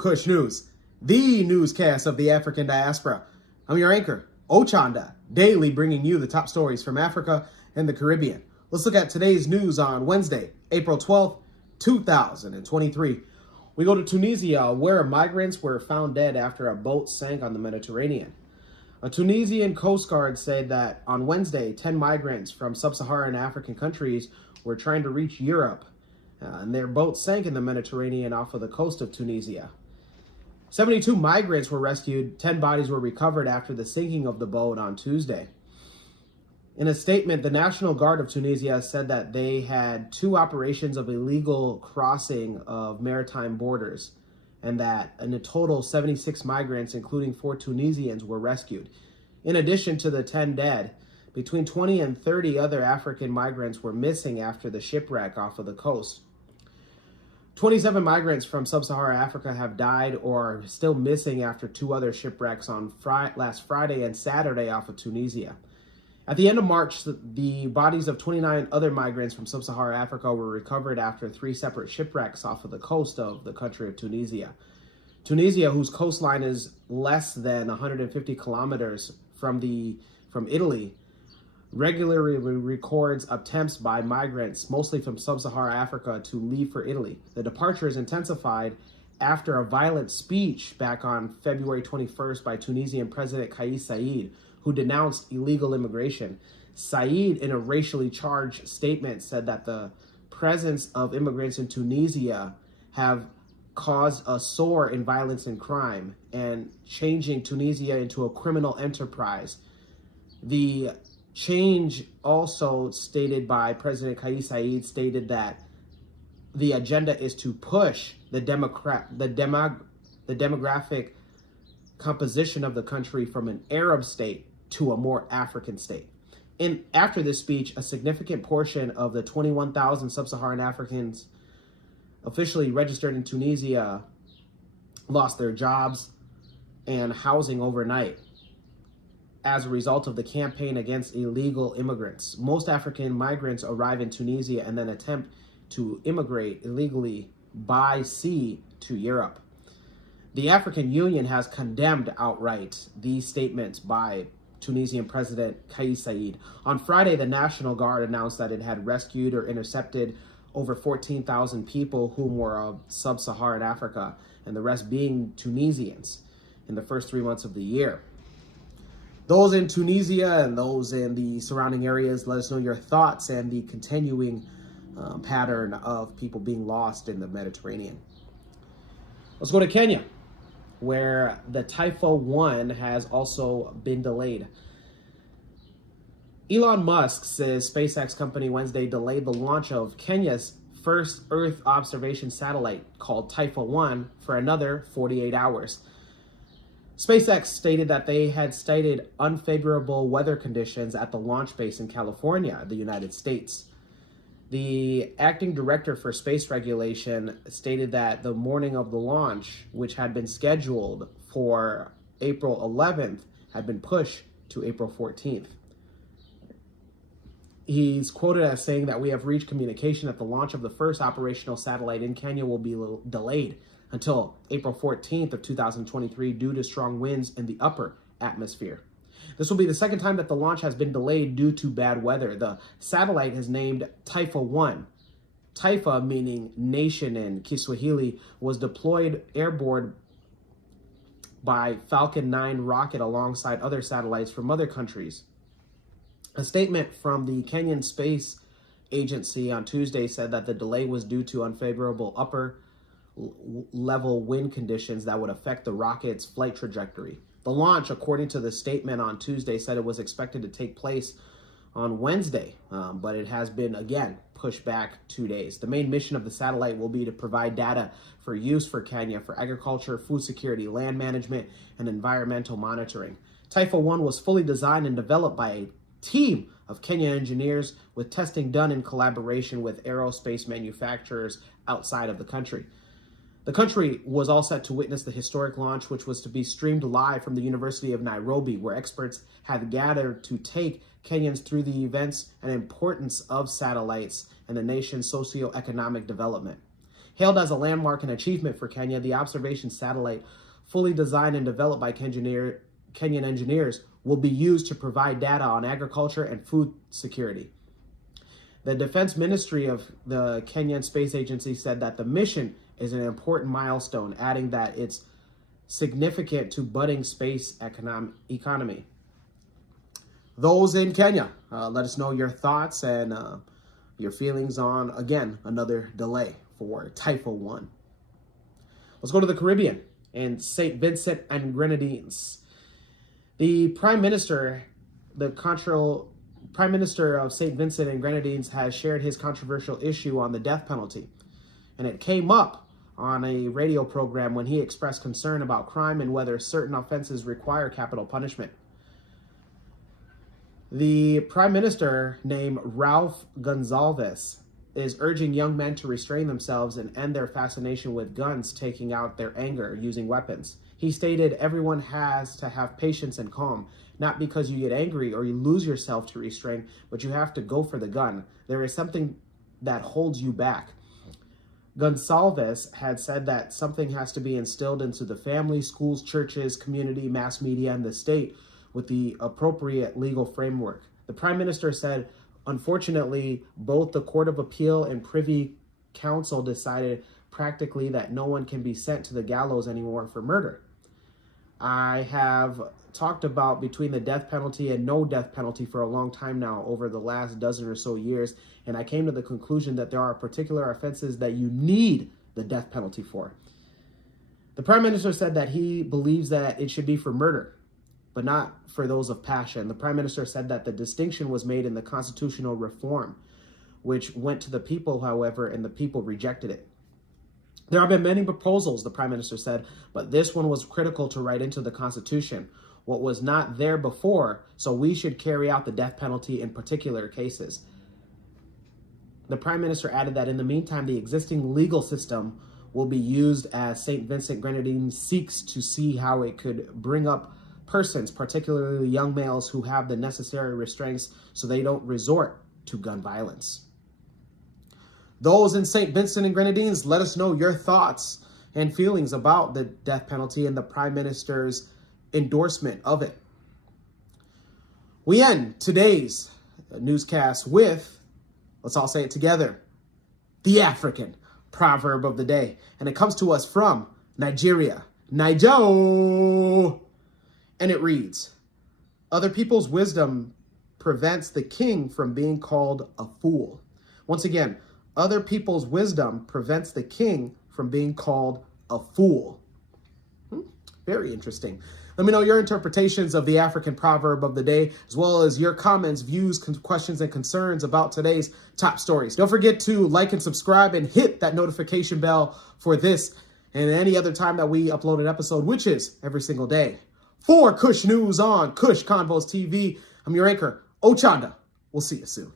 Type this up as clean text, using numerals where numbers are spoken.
Kush News, the newscast of the African diaspora. I'm your anchor, Ochanda, daily bringing you the top stories from Africa and the Caribbean. Let's look at today's news on Wednesday, April 12th, 2023. We go to Tunisia, where migrants were found dead after a boat sank on the Mediterranean. A Tunisian Coast Guard said that on Wednesday, 10 migrants from sub-Saharan African countries were trying to reach Europe, and their boat sank in the Mediterranean off of the coast of Tunisia. 72 migrants were rescued, 10 bodies were recovered after the sinking of the boat on Tuesday. In a statement, the National Guard of Tunisia said that they had 2 operations of illegal crossing of maritime borders, and that in a total 76 migrants, including 4 Tunisians, were rescued. In addition to the 10 dead, between 20 and 30 other African migrants were missing after the shipwreck off of the coast. 27 migrants from sub-Saharan Africa have died or are still missing after 2 other shipwrecks on last Friday and Saturday off of Tunisia. At the end of March, the bodies of 29 other migrants from sub-Saharan Africa were recovered after 3 separate shipwrecks off of the coast of the country of Tunisia. Tunisia, whose coastline is less than 150 kilometers from Italy, regularly records attempts by migrants, mostly from sub-Saharan Africa, to leave for Italy. The departure is intensified after a violent speech back on February 21st by Tunisian President Kais Saied, who denounced illegal immigration. Saied, in a racially charged statement, said that the presence of immigrants in Tunisia have caused a soar in violence and crime and changing Tunisia into a criminal enterprise. The change, also stated by President Kais Saied, stated that the agenda is to push the demographic composition of the country from an Arab state to a more African state. And after this speech, a significant portion of the 21,000 sub-Saharan Africans officially registered in Tunisia lost their jobs and housing overnight as a result of the campaign against illegal immigrants. Most African migrants arrive in Tunisia and then attempt to immigrate illegally by sea to Europe. The African Union has condemned outright these statements by Tunisian President Kais Saied. On Friday, the National Guard announced that it had rescued or intercepted over 14,000 people whom were of sub-Saharan Africa, and the rest being Tunisians in the first 3 months of the year. Those in Tunisia and those in the surrounding areas, let us know your thoughts and the continuing pattern of people being lost in the Mediterranean. Let's go to Kenya, where the Typhoon 1 has also been delayed. Elon Musk says SpaceX company Wednesday delayed the launch of Kenya's first Earth observation satellite called Typhoon 1 for another 48 hours. SpaceX stated that they had cited unfavorable weather conditions at the launch base in California, the United States. The acting director for space regulation stated that the morning of the launch, which had been scheduled for April 11th, had been pushed to April 14th. He's quoted as saying that we have reached communication that the launch of the first operational satellite in Kenya will be delayed until April 14th of 2023 due to strong winds in the upper atmosphere. This will be the second time that the launch has been delayed due to bad weather. The satellite is named Typhoon 1. Taifa, meaning nation in Kiswahili, was deployed airborne by Falcon 9 rocket alongside other satellites from other countries. A statement from the Kenyan Space Agency on Tuesday said that the delay was due to unfavorable upper level wind conditions that would affect the rocket's flight trajectory. The launch, according to the statement on Tuesday, said it was expected to take place on Wednesday, but it has been, again, pushed back 2 days. The main mission of the satellite will be to provide data for use for Kenya for agriculture, food security, land management, and environmental monitoring. Typhoon 1 was fully designed and developed by a team of Kenyan engineers with testing done in collaboration with aerospace manufacturers outside of the country. The country was all set to witness the historic launch, which was to be streamed live from the University of Nairobi, where experts had gathered to take Kenyans through the events and importance of satellites and the nation's socio-economic development. Hailed as a landmark and achievement for Kenya, the observation satellite, fully designed and developed by Kenyan engineers, will be used to provide data on agriculture and food security. The Defense Ministry of the Kenyan Space Agency said that the mission is an important milestone, adding that it's significant to budding space economy. Those in Kenya, let us know your thoughts and your feelings on, again, another delay for Typho 1. Let's go to the Caribbean and St. Vincent and Grenadines. The Prime Minister of St. Vincent and Grenadines has shared his controversial issue on the death penalty. And it came up on a radio program when he expressed concern about crime and whether certain offenses require capital punishment. The Prime Minister, named Ralph Gonsalves, is urging young men to restrain themselves and end their fascination with guns, taking out their anger using weapons. He stated, everyone has to have patience and calm, not because you get angry or you lose yourself to restrain, but you have to go for the gun. There is something that holds you back. Gonsalves had said that something has to be instilled into the family, schools, churches, community, mass media, and the state with the appropriate legal framework. The Prime Minister said, unfortunately, both the Court of Appeal and Privy Council decided practically that no one can be sent to the gallows anymore for murder. I have talked about between the death penalty and no death penalty for a long time now, over the last dozen or so years, and I came to the conclusion that there are particular offenses that you need the death penalty for. The Prime Minister said that he believes that it should be for murder, but not for those of passion. The Prime Minister said that the distinction was made in the constitutional reform, which went to the people, however, and the people rejected it. There have been many proposals, the Prime Minister said, but this one was critical to write into the Constitution, what was not there before, so we should carry out the death penalty in particular cases. The Prime Minister added that in the meantime, the existing legal system will be used as St. Vincent Grenadines seeks to see how it could bring up persons, particularly young males, who have the necessary restraints so they don't resort to gun violence. Those in St. Vincent and Grenadines, let us know your thoughts and feelings about the death penalty and the Prime Minister's endorsement of it. We end today's newscast with, let's all say it together, the African proverb of the day. And it comes to us from Nigeria, Nijo. And it reads, other people's wisdom prevents the king from being called a fool. Once again, other people's wisdom prevents the king from being called a fool. Very interesting. Let me know your interpretations of the African proverb of the day, as well as your comments, views, questions, and concerns about today's top stories. Don't forget to like and subscribe and hit that notification bell for this and any other time that we upload an episode, which is every single day. For Kush News on Kush Convos TV, I'm your anchor, Ochanda. We'll see you soon.